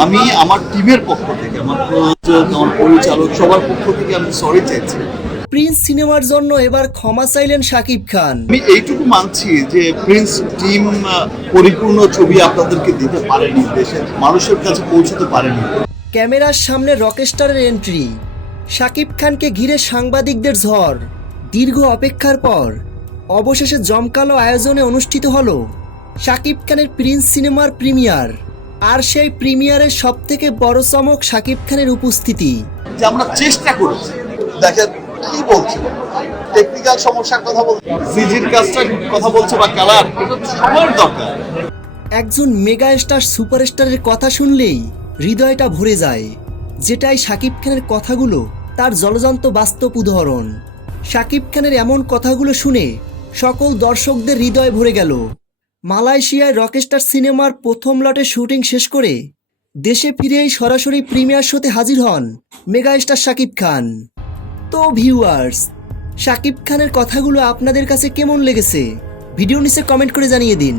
আমি আমার টিমের পক্ষ থেকে, আমার প্রযোজক, আমার পরিচালক, সবার পক্ষ থেকে আমি সরি চাইছি। প্রিন্স সিনেমার জন্য এবার ক্ষমা চাইলেন শাকিব খান। আমি এইটুকু মানছি যে প্রিন্স টিম পরিপূর্ণ ছবি আপনাদেরকে দিতে পারেনি, দেশের মানুষের কাছে পৌঁছতে পারেনি। ক্যামেরার সামনে রকস্টারের এন্ট্রি, শাকিব খানকে ঘিরে সাংবাদিকদের ঝড়। দীর্ঘ অপেক্ষার পর অবশেষে জমকালো আয়োজনে অনুষ্ঠিত হলো শাকিব খানের প্রিন্স সিনেমার প্রিমিয়ার। আর সেই প্রিমিয়ারের সবথেকে বড় চমক শাকিব খানের উপস্থিতি। যে আমরা চেষ্টা করেছি, দেখেন কি বলছে, টেকনিক্যাল সমস্যার কথা বলছে, সিজির কাজটার কথা বলছে, বা কালার, এটা তো সময়ের দরকার। একজন মেগা স্টার সুপারস্টারের কথা শুনলেই হৃদয়টা ভরে যায়। যেটাই শাকিব খানের কথাগুলো তার জলজন্ত বাস্তব উদাহরণ। শাকিব খানের এমন কথাগুলো শুনে সকল দর্শকদের হৃদয় ভরে গেল। মালয়েশিয়ায় রকস্টার সিনেমার প্রথম লটে শুটিং শেষ করে দেশে ফিরেই সরাসরি প্রিমিয়ার শোতে হাজির হন মেগা স্টার শাকিব খান। তো ভিউয়ার্স, শাকিব খানের কথাগুলো আপনাদের কাছে কেমন লেগেছে ভিডিও নিচে কমেন্ট করে জানিয়ে দিন।